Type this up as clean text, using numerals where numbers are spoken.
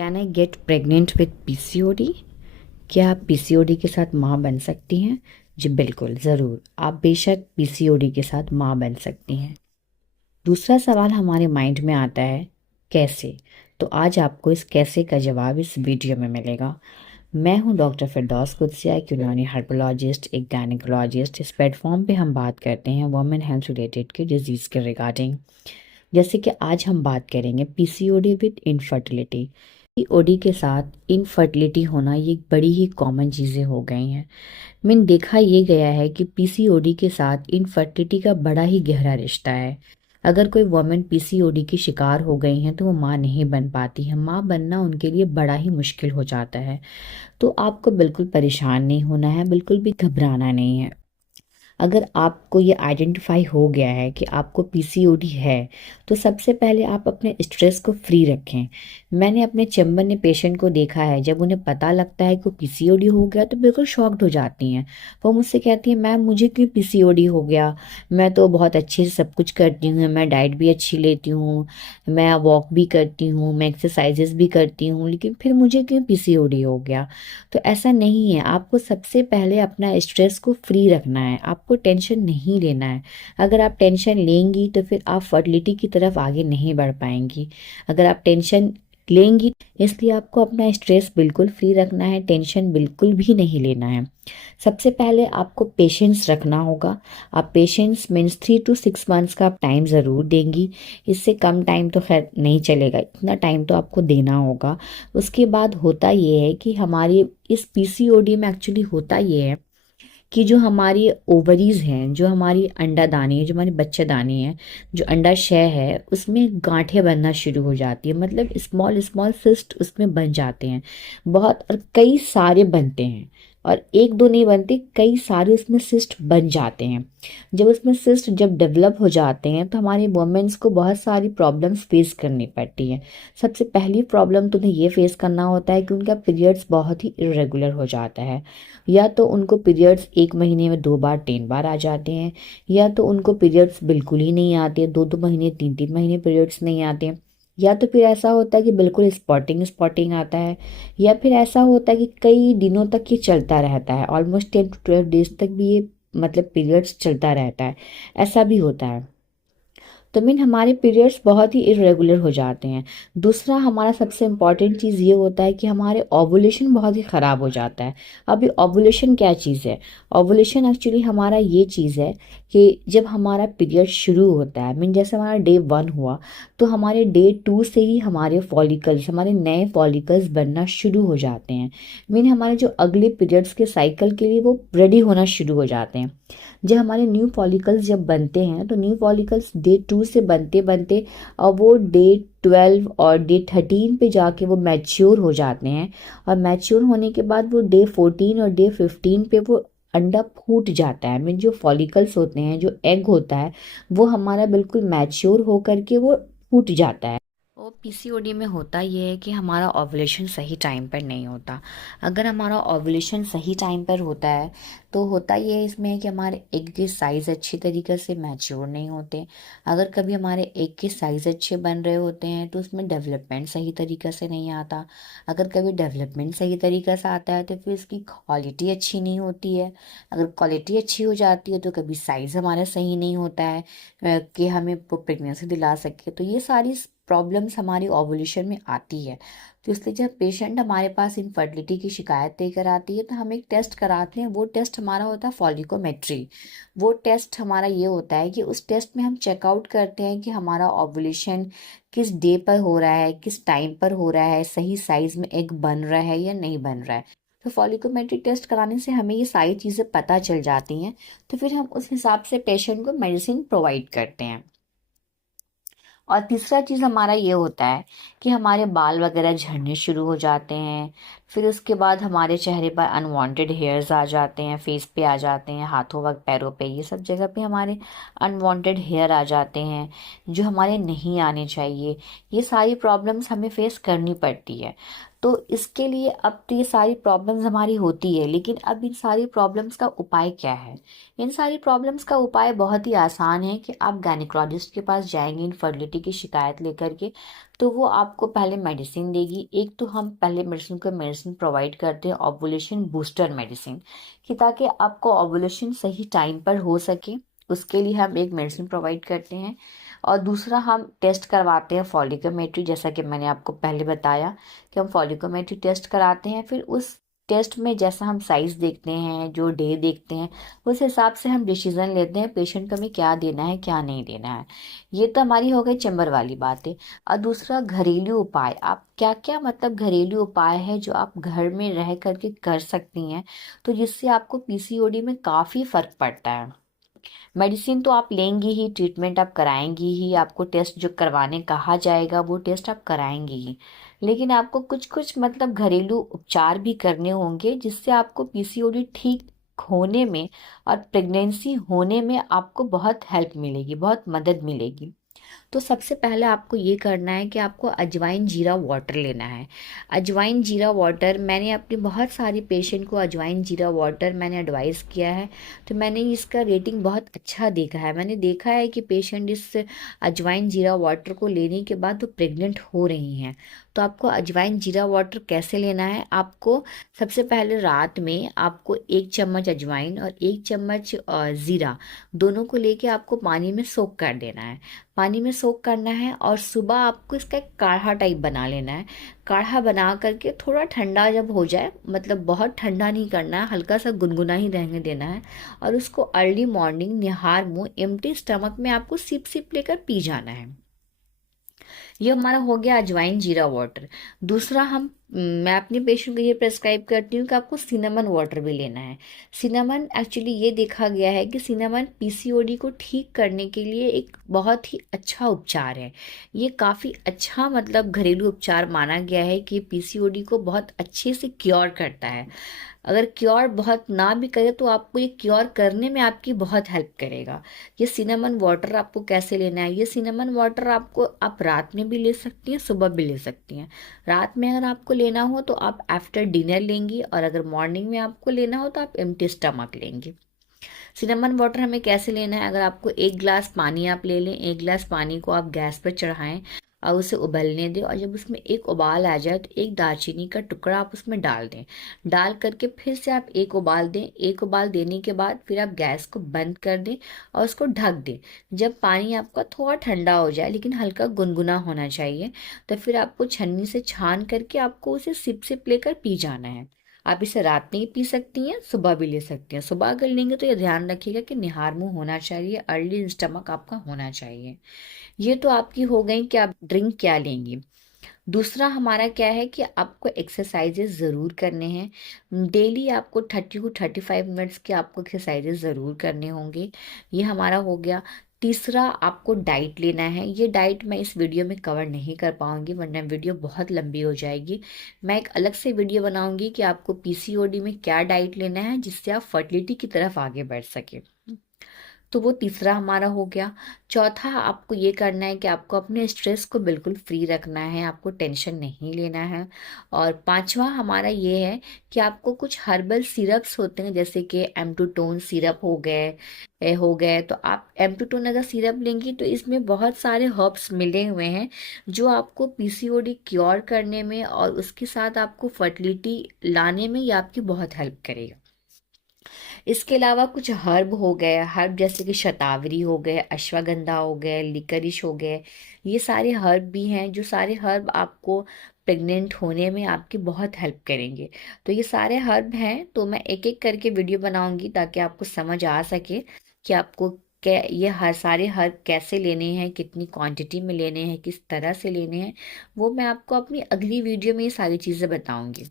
Can I get pregnant with PCOD? क्या आप PCOD के साथ माँ बन सकती हैं? जी बिल्कुल, ज़रूर। आप बेशक पीसीओडी के साथ माँ बन सकती हैं। दूसरा सवाल हमारे माइंड में आता है, कैसे? तो आज आपको इस कैसे का जवाब इस वीडियो में मिलेगा। मैं हूं डॉक्टर फिरदौस कुदसिया, एक यूनानी हर्बोलॉजिस्ट, एक गायनेकोलॉजिस्ट। इस प्लेटफॉर्म पे हम बात करते हैं वुमेन हेल्थ रिलेटेड के डिजीज़ के रिगार्डिंग। जैसे कि आज हम बात करेंगे पीसीओडी विद इनफर्टिलिटी। पीसीओडी के साथ इनफर्टिलिटी होना ये एक बड़ी ही कॉमन चीज़ें हो गई हैं। मैंने देखा ये गया है कि पीसीओडी के साथ इनफर्टिलिटी का बड़ा ही गहरा रिश्ता है। अगर कोई वुमेन पीसीओडी की शिकार हो गई हैं तो वो माँ नहीं बन पाती है। माँ बनना उनके लिए बड़ा ही मुश्किल हो जाता है। तो आपको बिल्कुल परेशान नहीं होना है, बिल्कुल भी घबराना नहीं है। अगर आपको ये आइडेंटिफाई हो गया है कि आपको पीसीओडी है, तो सबसे पहले आप अपने स्ट्रेस को फ्री रखें। मैंने अपने चैम्बर में पेशेंट को देखा है, जब उन्हें पता लगता है कि पीसीओडी हो गया तो बिल्कुल शॉक्ड हो जाती हैं। वो मुझसे कहती है, मैम मुझे क्यों पीसीओडी हो गया? मैं तो बहुत अच्छे से सब कुछ करती हूँ, मैं डाइट भी अच्छी लेती हूँ, मैं वॉक भी करती हूँ, मैं एक्सरसाइजेस भी करती हूँ, लेकिन फिर मुझे क्यों पीसीओडी हो गया? तो ऐसा नहीं है। आपको सबसे पहले अपना स्ट्रेस को फ्री रखना है, आपको टेंशन नहीं लेना है। अगर आप टेंशन लेंगी तो फिर आप फर्टिलिटी की तरफ आगे नहीं बढ़ पाएंगी। अगर आप टेंशन लेंगी, इसलिए आपको अपना स्ट्रेस बिल्कुल फ्री रखना है, टेंशन बिल्कुल भी नहीं लेना है। सबसे पहले आपको पेशेंस रखना होगा। आप पेशेंस मीन्स 3 to 6 मंथ्स का आप टाइम ज़रूर देंगी। इससे कम टाइम तो खैर नहीं चलेगा, इतना टाइम तो आपको देना होगा। उसके बाद होता ये है कि हमारी इस पीसीओडी में एक्चुअली होता ये है कि जो हमारी ओवरीज हैं, जो हमारी अंडादानी है, जो हमारी बच्चेदानी है, जो अंडाशय है, उसमें गांठें बनना शुरू हो जाती है। मतलब स्मॉल स्मॉल सिस्ट उसमें बन जाते हैं बहुत, और कई सारे बनते हैं। और एक दो नहीं बनते, कई सारे उसमें सिस्ट बन जाते हैं। जब उसमें सिस्ट जब डेवलप हो जाते हैं तो हमारे वुमेन्स को बहुत सारी प्रॉब्लम्स फेस करनी पड़ती हैं। सबसे पहली प्रॉब्लम तो उन्हें ये फेस करना होता है कि उनका पीरियड्स बहुत ही इरेगुलर हो जाता है। या तो उनको पीरियड्स 1 महीने में 2 बार 3 बार आ जाते हैं, या तो उनको पीरियड्स बिल्कुल ही नहीं आते, 2 2 महीने 3 3 महीने पीरियड्स नहीं आते हैं। या तो फिर ऐसा होता है कि बिल्कुल स्पॉटिंग स्पॉटिंग आता है। या फिर ऐसा होता है कि कई दिनों तक ये चलता रहता है, ऑलमोस्ट 10 to 12 डेज तक भी ये मतलब पीरियड्स चलता रहता है। ऐसा भी होता है। तो मीन हमारे पीरियड्स बहुत ही इरेगुलर हो जाते हैं। दूसरा हमारा सबसे इम्पॉर्टेंट चीज़ ये होता है कि हमारे ओवुलेशन बहुत ही ख़राब हो जाता है। अब ये ओवुलेशन क्या चीज़ है? ओवुलेशन एक्चुअली हमारा ये चीज़ है कि जब हमारा पीरियड शुरू होता है, मीन जैसे हमारा डे 1 हुआ, तो हमारे डे 2 से ही हमारे फॉलिकल्स, हमारे नए फॉलिकल्स बनना शुरू हो जाते हैं। मीन हमारे जो अगले पीरियड्स के साइकिल के लिए वो रेडी होना शुरू हो जाते हैं। जब हमारे न्यू फॉलिकल्स जब बनते हैं, तो न्यू फॉलिकल्स डे 2 से बनते बनते और वो डे 12 और डे 13 पे जाके वो मैच्योर हो जाते हैं। और मैच्योर होने के बाद वो डे 14 और डे 15 पे वो अंडा फूट जाता है। मीन जो फॉलिकल्स होते हैं, जो एग होता है, वो हमारा बिल्कुल मैच्योर होकर के वो फूट जाता है। और पीसीओडी में होता ये है कि हमारा ओवुलेशन सही टाइम पर नहीं होता। अगर हमारा ओवुलेशन सही टाइम पर होता है तो होता ये है इसमें कि हमारे एग के साइज़ अच्छी तरीके से मैच्योर नहीं होते। अगर कभी हमारे एग के साइज़ अच्छे बन रहे होते हैं तो उसमें डेवलपमेंट सही तरीके से नहीं आता। अगर कभी डेवलपमेंट सही तरीके से आता है तो फिर इसकी क्वालिटी अच्छी नहीं होती है। अगर क्वालिटी अच्छी हो जाती है तो कभी साइज़ हमारा सही नहीं होता है कि हमें प्रेगनेंसी दिला सके। तो ये सारी प्रॉब्लम्स हमारी ओवुलेशन में आती है। तो इसलिए जब पेशेंट हमारे पास इनफर्टिलिटी की शिकायत लेकर आती है तो हम एक टेस्ट कराते हैं। वो टेस्ट हमारा होता है फॉलिकोमेट्री। वो टेस्ट हमारा ये होता है कि उस टेस्ट में हम चेकआउट करते हैं कि हमारा ओवुलेशन किस डे पर हो रहा है, किस टाइम पर हो रहा है, सही साइज में एग बन रहा है या नहीं बन रहा है। तो फॉलिकोमेट्री टेस्ट कराने से हमें ये सारी चीज़ें पता चल जाती हैं। तो फिर हम उस हिसाब से पेशेंट को मेडिसिन प्रोवाइड करते हैं। और तीसरा चीज़ हमारा ये होता है कि हमारे बाल वगैरह झड़ने शुरू हो जाते हैं। फिर उसके बाद हमारे चेहरे पर अनवांटेड हेयर्स आ जाते हैं, फेस पे आ जाते हैं, हाथों व पैरों पे, ये सब जगह पे हमारे अनवांटेड हेयर आ जाते हैं जो हमारे नहीं आने चाहिए। ये सारी प्रॉब्लम्स हमें फेस करनी पड़ती है। तो इसके लिए अब तो ये सारी प्रॉब्लम्स हमारी होती है, लेकिन अब इन सारी प्रॉब्लम्स का उपाय क्या है? इन सारी प्रॉब्लम्स का उपाय बहुत ही आसान है कि आप गायनेकोलॉजिस्ट के पास जाएंगे इनफर्टिलिटी की शिकायत लेकर के, तो वो आपको पहले मेडिसिन देगी। एक तो हम पहले मेडिसिन प्रोवाइड करते हैं ओवुलेशन बूस्टर मेडिसिन, कि ताकि आपको ओवुलेशन सही टाइम पर हो सके, उसके लिए हम एक मेडिसिन प्रोवाइड करते हैं। और दूसरा हम टेस्ट करवाते हैं फॉलिकोमेट्री, जैसा कि मैंने आपको पहले बताया कि हम फॉलिकोमेट्री टेस्ट कराते हैं। फिर उस टेस्ट में जैसा हम साइज देखते हैं, जो डे देखते हैं, उस हिसाब से हम डिसीजन लेते हैं पेशेंट को हमें क्या देना है क्या नहीं देना है। ये तो हमारी हो गई चैम्बर वाली बातें। और दूसरा घरेलू उपाय, आप क्या क्या मतलब घरेलू उपाय है जो आप घर में रह करके कर सकती हैं, तो जिससे आपको पीसीओडी में काफ़ी फर्क पड़ता है। मेडिसिन तो आप लेंगी ही, ट्रीटमेंट आप कराएंगी ही, आपको टेस्ट जो करवाने कहा जाएगा वो टेस्ट आप कराएंगी ही, लेकिन आपको कुछ कुछ मतलब घरेलू उपचार भी करने होंगे जिससे आपको पीसीओडी ठीक होने में और प्रेगनेंसी होने में आपको बहुत हेल्प मिलेगी, बहुत मदद मिलेगी। तो सबसे पहले आपको ये करना है कि आपको अजवाइन जीरा वाटर लेना है। अजवाइन जीरा वाटर, मैंने अपनी बहुत सारी पेशेंट को अजवाइन जीरा वाटर मैंने एडवाइस किया है, तो मैंने इसका रेटिंग बहुत अच्छा देखा है। मैंने देखा है कि पेशेंट इस अजवाइन जीरा वाटर को लेने के बाद वो प्रेग्नेंट हो रही हैं। तो आपको अजवाइन जीरा वाटर कैसे लेना है? आपको सबसे पहले रात में आपको 1 चम्मच अजवाइन और 1 चम्मच ज़ीरा, दोनों को लेके आपको पानी में सोक कर देना है। पानी में सोक करना है और सुबह आपको इसका एक काढ़ा टाइप बना लेना है। काढ़ा बना करके थोड़ा ठंडा जब हो जाए, मतलब बहुत ठंडा नहीं करना है, हल्का सा गुनगुना ही रहने देना है, और उसको अर्ली मॉर्निंग निहार मुंह एम्प्टी स्टमक में आपको सिप सिप लेकर पी जाना है। ये हमारा हो गया अजवाइन जीरा वाटर। दूसरा मैं अपने पेशेंट को ये प्रेस्क्राइब करती हूँ कि आपको सिनेमन वाटर भी लेना है। सिनेमन एक्चुअली ये देखा गया है कि सिनेमन पीसीओडी को ठीक करने के लिए एक बहुत ही अच्छा उपचार है। ये काफ़ी अच्छा मतलब घरेलू उपचार माना गया है कि पीसीओडी को बहुत अच्छे से क्योर करता है। अगर क्योर बहुत ना भी करे तो आपको ये क्योर करने में आपकी बहुत हेल्प करेगा। ये सिनेमन वाटर आपको कैसे लेना है? ये सिनेमन वाटर आपको आप रात में भी ले सकती हैं, सुबह भी ले सकती हैं। रात में अगर आपको लेना हो तो आप आफ्टर डिनर लेंगी, और अगर मॉर्निंग में आपको लेना हो तो आप एम्प्टी स्टमक लेंगी। सिनेमन वाटर हमें कैसे लेना है? अगर आपको 1 गिलास पानी आप ले लें, 1 गिलास पानी को आप गैस पर चढ़ाएं और उसे उबलने दें, और जब उसमें एक उबाल आ जाए तो एक दालचीनी का टुकड़ा आप उसमें डाल दें। डाल करके फिर से आप एक उबाल दें। एक उबाल देने के बाद फिर आप गैस को बंद कर दें और उसको ढक दें। जब पानी आपका थोड़ा ठंडा हो जाए लेकिन हल्का गुनगुना होना चाहिए, तो फिर आपको छन्नी से छान करके आपको उसे सिप सिप लेकर पी जाना है। आप इसे रात में ही पी सकती हैं, सुबह भी ले सकती हैं। सुबह अगर लेंगे तो ये ध्यान रखिएगा कि निहार मुंह होना चाहिए, अर्ली स्टमक आपका होना चाहिए। ये तो आपकी हो गई कि आप ड्रिंक क्या लेंगी। दूसरा हमारा क्या है कि आपको एक्सरसाइजेज ज़रूर करने हैं। डेली आपको 30 to 35 मिनट्स के आपको एक्सरसाइजेज ज़रूर करने होंगे। ये हमारा हो गया। तीसरा, आपको डाइट लेना है। ये डाइट मैं इस वीडियो में कवर नहीं कर पाऊंगी वरना वीडियो बहुत लंबी हो जाएगी। मैं एक अलग से वीडियो बनाऊंगी कि आपको पीसीओडी में क्या डाइट लेना है जिससे आप फर्टिलिटी की तरफ आगे बढ़ सके। तो वो तीसरा हमारा हो गया। चौथा, आपको ये करना है कि आपको अपने स्ट्रेस को बिल्कुल फ्री रखना है, आपको टेंशन नहीं लेना है। और पांचवा हमारा ये है कि आपको कुछ हर्बल सिरप्स होते हैं, जैसे कि एम्टूटोन सिरप हो गए, तो आप एम्टूटोन अगर सिरप लेंगी तो इसमें बहुत सारे हर्ब्स मिले हुए हैं जो आपको पीसीओडी क्योर करने में और उसके साथ आपको फर्टिलिटी लाने में ये आपकी बहुत हेल्प करेगा। इसके अलावा कुछ हर्ब हो गए, हर्ब जैसे कि शतावरी हो गए, अश्वगंधा हो गए, लिकरिश हो गए, ये सारे हर्ब भी हैं जो सारे हर्ब आपको प्रेग्नेंट होने में आपकी बहुत हेल्प करेंगे। तो ये सारे हर्ब हैं, तो मैं एक एक करके वीडियो बनाऊंगी ताकि आपको समझ आ सके कि आपको क्या ये हर सारे हर्ब कैसे लेने हैं, कितनी क्वांटिटी में लेने हैं, किस तरह से लेने हैं। वो मैं आपको अपनी अगली वीडियो में ये सारी चीज़ें बताऊंगी।